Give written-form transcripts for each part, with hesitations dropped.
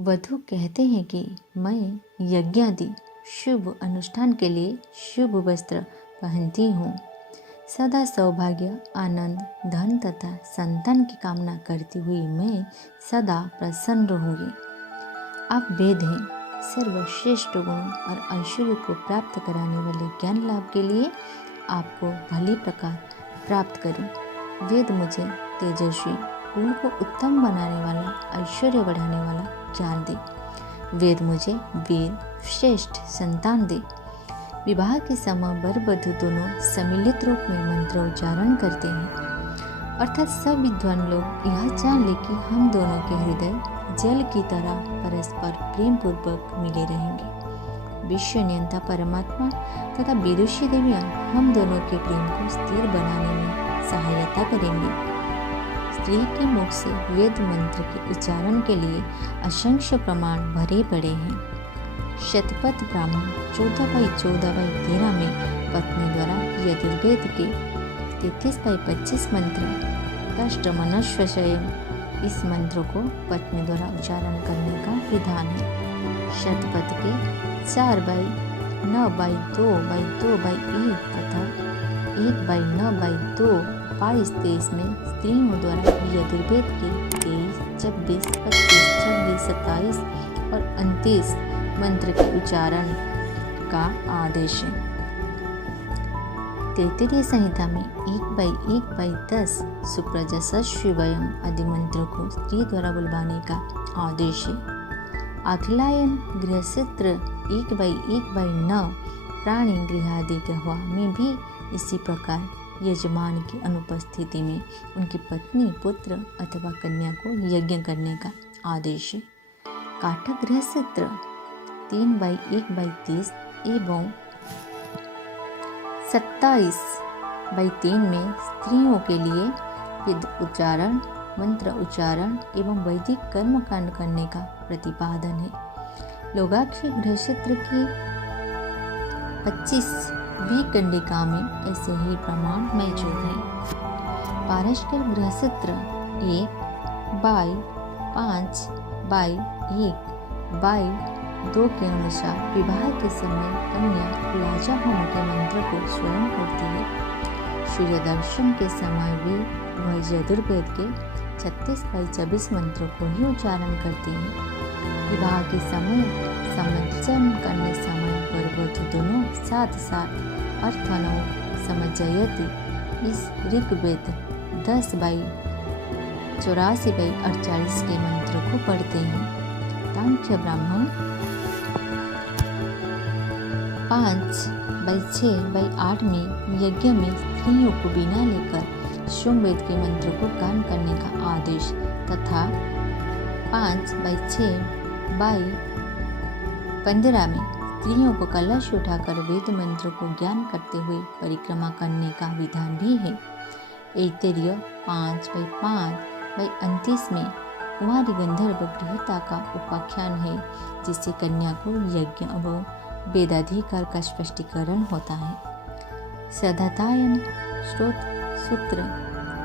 वधू कहते हैं कि मैं यज्ञादि शुभ अनुष्ठान के लिए शुभ वस्त्र पहनती हूँ। सदा सौभाग्य, आनंद, धन तथा संतान की कामना करती हुई मैं सदा प्रसन्न रहूँगी। आप वेद हैं, सर्वश्रेष्ठ गुणों और ऐश्वर्य को प्राप्त कराने वाले ज्ञान लाभ के लिए आपको भली प्रकार प्राप्त करूं। वेद मुझे तेजस्वी, कुल को उत्तम बनाने वाला, ऐश्वर्य बढ़ाने वाला ज्ञान दे। वेद मुझे वीर श्रेष्ठ संतान दे। विवाह के समय वर वधू दोनों सम्मिलित रूप में मंत्र उच्चारण करते हैं, अर्थात सब विद्वान लोग यह जान ले कि हम दोनों के हृदय जल की तरह परस्पर प्रेम पूर्वक मिले रहेंगे। विश्व नियंता परमात्मा तथा विदुषी देवियां हम दोनों के प्रेम को स्थिर बनाने में सहायता करेंगे। स्त्री के मुख से वेद मंत्र के उच्चारण के लिए असंख्य प्रमाण भरे पड़े हैं। शतपथ ब्राह्मण 14/14/13 में पत्नी द्वारा यजुर्वेद के 33/25 मंत्र कष्टमनश्वशयम्, इस मंत्र को पत्नी द्वारा उच्चारण करने का विधान है। शतपथ के 4/9/2/2/1 तथा 1/9/2 22-23 में स्त्रियों द्वारा यजुर्वेद के 23, 24, 25, 26, 27 और 29 मंत्र के उच्चारण का आदेश है। तैत्तिरीय संहिता में 1/1/10 सुप्रजसस्विवयम् आदि मंत्रों को स्त्री द्वारा बुलवाने का आदेश है। अखिलायन गृहसूत्र 1/1/9 प्राणी गृहादि गह्वा में भी इसी प्रकार यजमान की अनुपस्थिति में उनकी पत्नी, पुत्र अथवा कन्या को यज्ञ करने का आदेश है। काठक गृहसूत्र 3/1/30 एवं 27/3 में स्त्रियों के लिए वेद उच्चारण, मंत्र उच्चारण एवं वैदिक कर्मकांड करने का प्रतिपादन है। लोगाक्षी गृहसूत्र की 25वीं कंडिका में ऐसे ही प्रमाण मौजूद हैं। पारस्कर गृहसूत्र 1/5/1/2 के अनुसार विवाह के समय कन्या लाजा होम के मंत्र को स्वयं पढ़ती है। सूर्य दर्शन के समय भी वह यजुर्वेद के 36/24 मंत्रों को ही उच्चारण करती है। विवाह के समय समंचन करने समय वर वधू दोनों साथ साथ अर्थनौ समजयति इस ऋग्वेद 10/84/48 के मंत्र को पढ़ते हैं। तांख्य ब्राह्मण 5/6/8 में यज्ञ में स्त्रियों को बिना लेकर सोमवेद के मंत्र को गान करने का आदेश तथा 5/6/15 में स्त्रियों को कलश उठाकर वेद मंत्र को ज्ञान करते हुए परिक्रमा करने का विधान भी है। ऐतरेय 5/5/29 में कुमारी गंधर्व गृहता का उपाख्यान है, जिससे कन्या को यज्ञ व वेदाधिकार का स्पष्टीकरण होता है। सदातायन सूत्र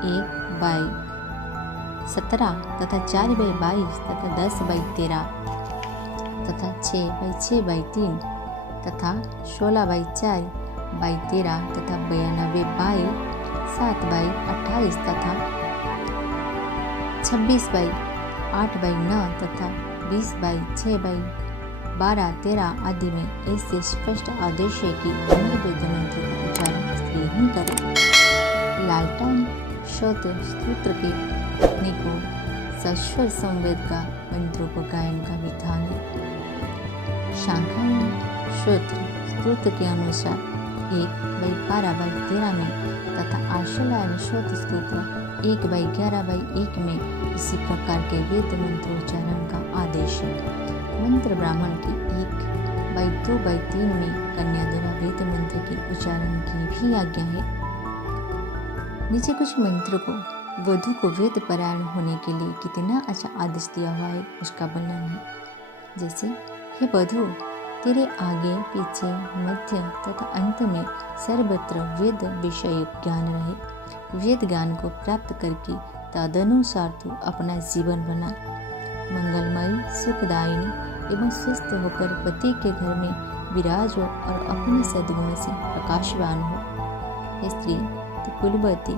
1/17 तथा 4/22 तथा 10/13 तथा 6/6/3 तथा 16/4/13 तथा 92/7/28 तथा 26/8/9 तथा 20/6/12-13 आदि में ऐसे स्पष्ट आदेश है कि वेद मंत्र का उच्चारण स्त्री ही करे। लालटान स्तोत्र के पत्नी को सस्वर संवेद का मंत्रों को गायन का विधान है। शांखायन स्तोत्र के अनुसार 1/12/13 में तथा आशलायन स्तोत्र 1/11/1 में इसी प्रकार के वेद मंत्रोच्चारण का आदेश है। मंत्र ब्राह्मण की 1/2/3 में कन्या द्वारा वेद मंत्र के उच्चारण की भी आज्ञा है। नीचे कुछ मंत्र को वधू को वेद पारायण होने के लिए कितना अच्छा आदेश दिया हुआ है उसका वर्णन है। जैसे, हे वधू, तेरे आगे पीछे मध्य तथा अंत में सर्वत्र वेद विषय ज्ञान रहे। वेद ज्ञान को प्राप्त करके तदनुसार तू अपना जीवन बना। मंगलमय सुखमयी, सुखदायिनी एवं स्वस्थ होकर पति के घर में विराज हो और अपने सद्गुण से प्रकाशवान हो। हे स्त्री, तो कुलवती,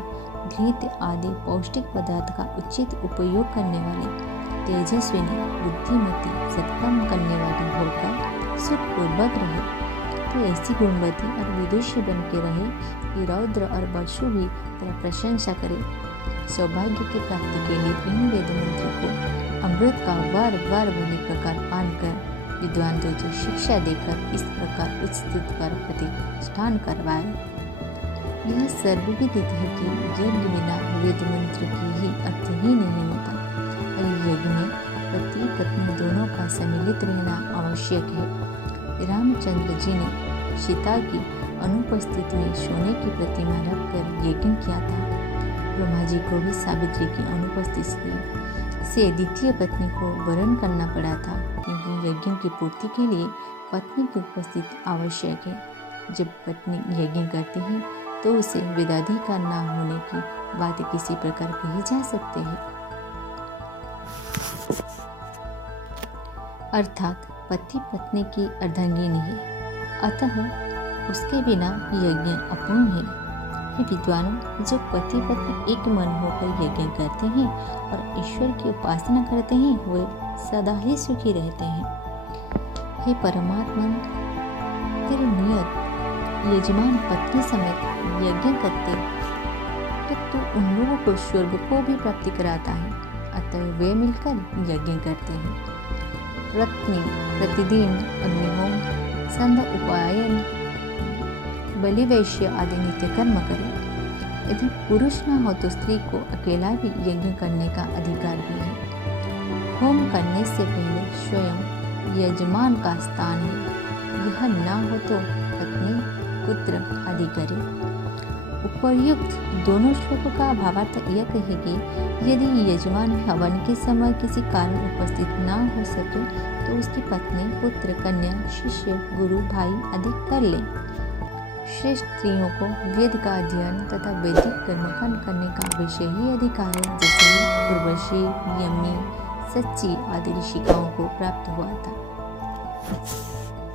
घृत आदि पौष्टिक पदार्थ का उचित उपयोग करने वाली, तेजस्विनी, बुद्धिमती, सत्कर्म करने वाली होकर सुखपूर्वक रहे। तो ऐसी गुणवती और विदुषी बन के रहे कि रौद्र और बसु भी तेरा प्रशंसा करे। सौभाग्य की प्राप्ति के लिए इन वेद मंत्र को अमृत का वार वार भले प्रकार पान कर विद्वान तुझे शिक्षा देकर इस प्रकार उच्च स्थिति पर प्रतिष्ठान करवाए। यह सर्वविदित है कि यज्ञ बिना वेद मंत्र की ही अर्थ ही नहीं होता। यज्ञ में पति पत्नी दोनों का सम्मिलित रहना आवश्यक है। रामचंद्र जी ने सीता की अनुपस्थिति में सोने की प्रतिमा रखकर यज्ञ किया था। ब्रह्मा जी को भी सावित्री की अनुपस्थिति से द्वितीय पत्नी को वरण करना पड़ा था, क्योंकि यज्ञ की पूर्ति के लिए पत्नी की उपस्थिति आवश्यक है। जब पत्नी यज्ञ करती है तो उसे वेदाधिकार न होने की बात किसी प्रकार कही जा सकती है। अर्थात पति पत्नी की अर्धांगिनी है, अतः उसके बिना यज्ञ अपूर्ण है। हे विद्वानों, जो पति पत्नी एक मन होकर यज्ञ करते हैं और ईश्वर की उपासना करते हैं, वे सदा ही सुखी रहते हैं। हे परमात्मा, तेरे नियत यजमान पत्नी समेत यज्ञ करते तो तू उन लोगों को स्वर्ग को भी प्राप्ति कराता है, अतः वे मिलकर यज्ञ करते हैं। पत्नी प्रतिदिन अग्निहोम, संध्या उपायन, बलिवैश्य आदि नित्य कर्म करे। यदि पुरुष न हो तो स्त्री को अकेला भी यज्ञ करने का अधिकार भी है। होम करने से पहले स्वयं यजमान का स्थान है। यह न हो तो पत्नी पुत्र आदि करे। उपर्युक्त दोनों श्लोकों का भावार्थ यह कहेगी, यदि यजमान हवन के समय किसी कारण उपस्थित न हो सके तो उसकी पत्नी, पुत्र, कन्या, शिष्य, गुरु, भाई आदि कर ले। श्रेष्ठ स्त्रियों को वेद का अध्ययन तथा वैदिक कर्मकांड करने का विषय ही अधिकार है, जैसे उर्वशी, यमी, सच्ची आदि ऋषिकाओं को प्राप्त हुआ था।